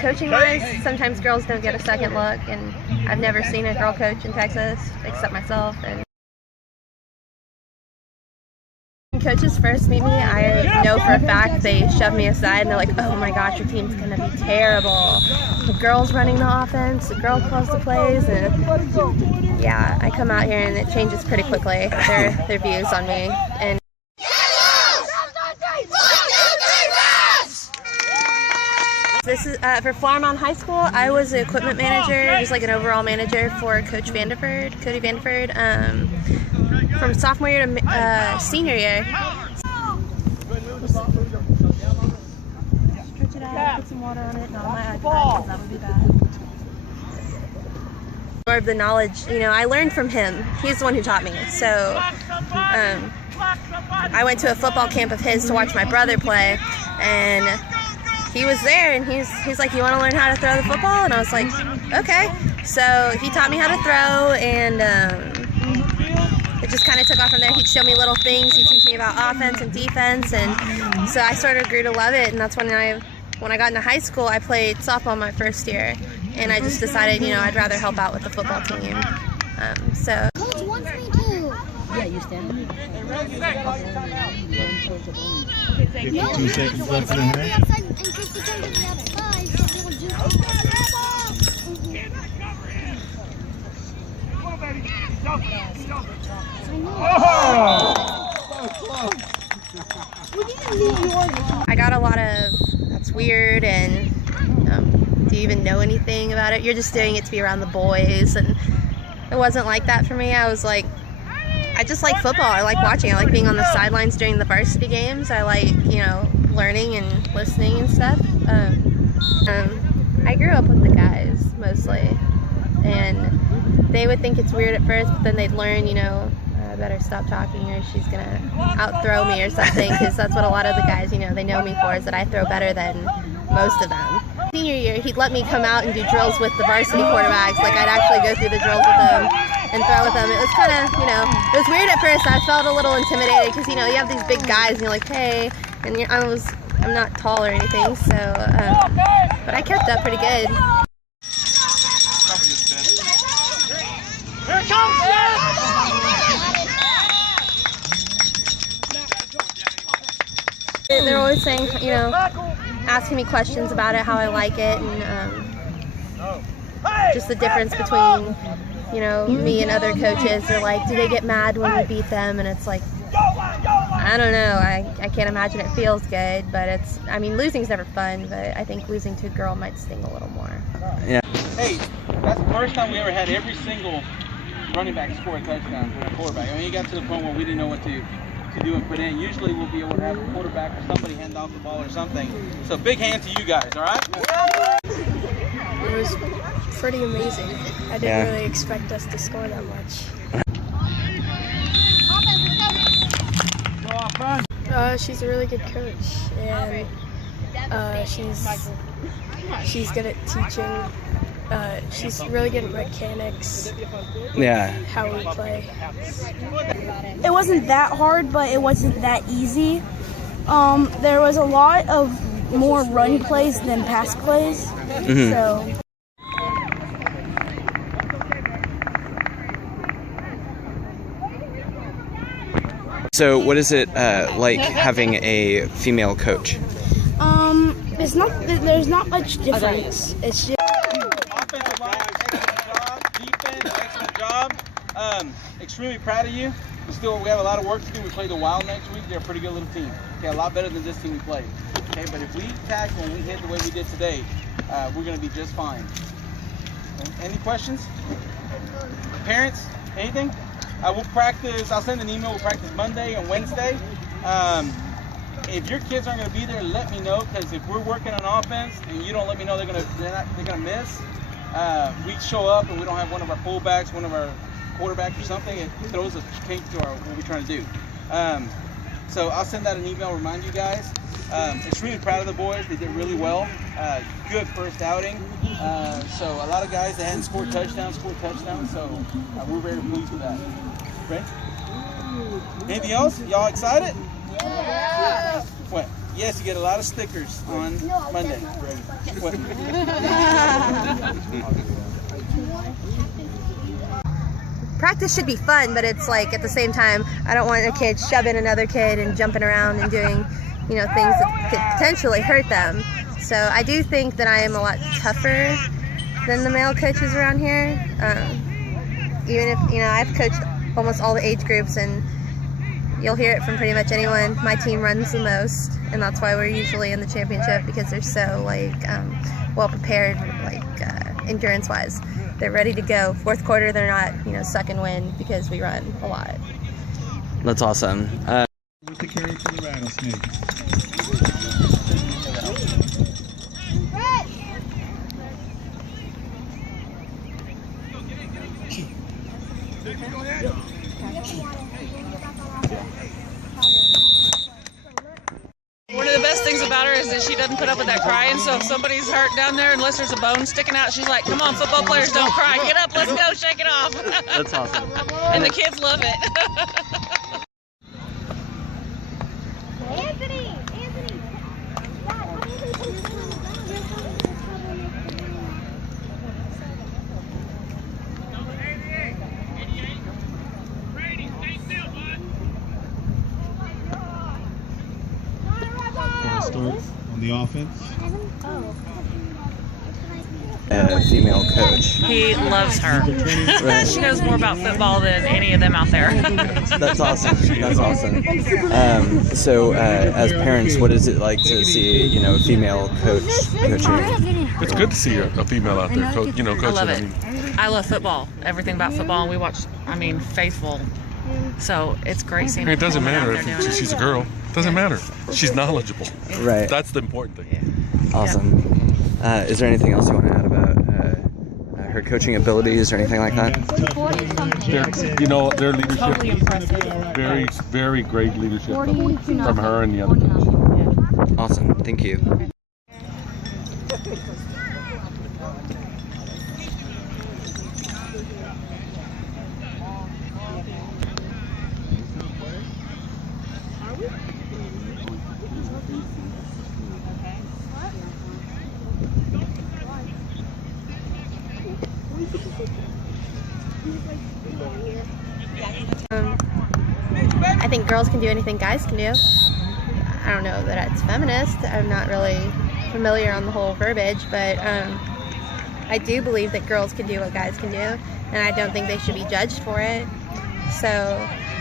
Coaching-wise, sometimes girls don't get a second look, and I've never seen a girl coach in Texas except myself. And when coaches first meet me, I know for a fact they shove me aside and they're like, "Oh my gosh, your team's gonna be terrible. The girl's running the offense, the girl calls the plays," and yeah, I come out here and it changes pretty quickly, their views on me. And this is for Flower Mound High School. I was the equipment manager, just like an overall manager for Coach Vanderford, Cody Vanderford, from sophomore year to senior year. Stretch it out, put some water on it, not on my iPad, that would be bad. More of the knowledge, you know, I learned from him. He's the one who taught me. So I went to a football camp of his to watch my brother play, and he was there, and he's like, "You want to learn how to throw the football?" And I was like, "Okay." So he taught me how to throw, and it just kind of took off from there. He'd show me little things. He'd teach me about offense and defense, and so I sort of grew to love it. And that's when I got into high school, I played softball my first year, and I just decided, you know, I'd rather help out with the football team. So. Coach wants me to. Yeah, you stand up. 2 seconds left in the half. I got a lot of, "That's weird," and "Do you even know anything about it? You're just doing it to be around the boys." And it wasn't like that for me. I was like, I just like football. I like watching. I like being on the sidelines during the varsity games. I like, you know, learning and listening and stuff. I grew up with the guys mostly, and they would think it's weird at first, but then they'd learn, you know, I better stop talking or she's gonna outthrow me or something, because that's what a lot of the guys, you know, they know me for, is that I throw better than most of them. Senior year, he'd let me come out and do drills with the varsity quarterbacks. Like, I'd actually go through the drills with them and throw with them. It was kind of, you know, it was weird at first. I felt a little intimidated because, you know, you have these big guys and you're like, "Hey," and I'm not tall or anything, so, but I kept up pretty good. Here it comes! They're always saying, you know, asking me questions about it, how I like it, and just the difference between, you know, me and other coaches. They're like, "Do they get mad when we beat them?" And it's like, I don't know. I can't imagine it feels good, but I mean, losing's never fun, but I think losing to a girl might sting a little more. Yeah. Hey, that's the first time we ever had every single running back score a touchdown for a quarterback. I mean, it got to the point where we didn't know what to do and put in. Usually we'll be able to have a quarterback or somebody hand off the ball or something. So big hand to you guys, all right? It was pretty amazing. I didn't really expect us to score that much. She's a really good coach, and she's good at teaching. She's really good at mechanics. Yeah. How we play. It wasn't that hard, but it wasn't that easy. There was a lot of more run plays than pass plays. So. So what is it like having a female coach? There's not much difference. It's just Offensive line, excellent job. Defense, excellent job. Extremely proud of you. We have a lot of work to do. We play the Wild next week. They're a pretty good little team. Okay, a lot better than this team we played. Okay, but if we tackle and we hit the way we did today, we're going to be just fine. Okay. Any questions? Parents, anything? We'll practice. I'll send an email. We'll practice Monday and Wednesday. If your kids aren't going to be there, let me know, because if we're working on offense and you don't let me know they're gonna miss, we show up and we don't have one of our fullbacks, one of our quarterbacks or something, it throws a kink to what we're trying to do. So I'll send out an email, remind you guys. Extremely proud of the boys. They did really well. Good first outing. So a lot of guys that hadn't scored touchdowns. So we're very pleased with that. Great. Anything else? Y'all excited? Yeah. What? Yes, you get a lot of stickers on Monday. What? Practice should be fun, but it's like at the same time, I don't want a kid shoving another kid and jumping around and doing, you know, things that could potentially hurt them. So I do think that I am a lot tougher than the male coaches around here. Even if, you know, I've coached almost all the age groups, and you'll hear it from pretty much anyone. My team runs the most, and that's why we're usually in the championship, because they're so like well prepared, like endurance-wise. They're ready to go. Fourth quarter, they're not, you know, suck and win because we run a lot. That's awesome. With the carry for the rattlesnake. One of the best things about her is that she doesn't put up with that crying, so if somebody's hurt down there, unless there's a bone sticking out, she's like, come on, football players, don't cry. Get up, let's go, shake it off. That's awesome. And the kids love it. Anthony! Start on the offense. Female coach. He loves her. Right. She knows more about football than any of them out there. That's awesome. That's awesome. So, as parents, what is it like to see, you know, a female coach coaching? It's good to see a female out there, coaching. I love it. I love football. Everything about football, and we watch. I mean, faithful. So it's great seeing. It doesn't women out matter there if doing it. she's a girl. It doesn't matter. She's knowledgeable. Right. That's the important thing. Awesome. Is there anything else you want to add about her coaching abilities or anything like that? Their leadership. Totally impressive. Very, very great leadership from her and the other coaches. Awesome. Thank you. I think girls can do anything guys can do. I don't know that it's feminist. I'm not really familiar on the whole verbiage, but I do believe that girls can do what guys can do, and I don't think they should be judged for it. So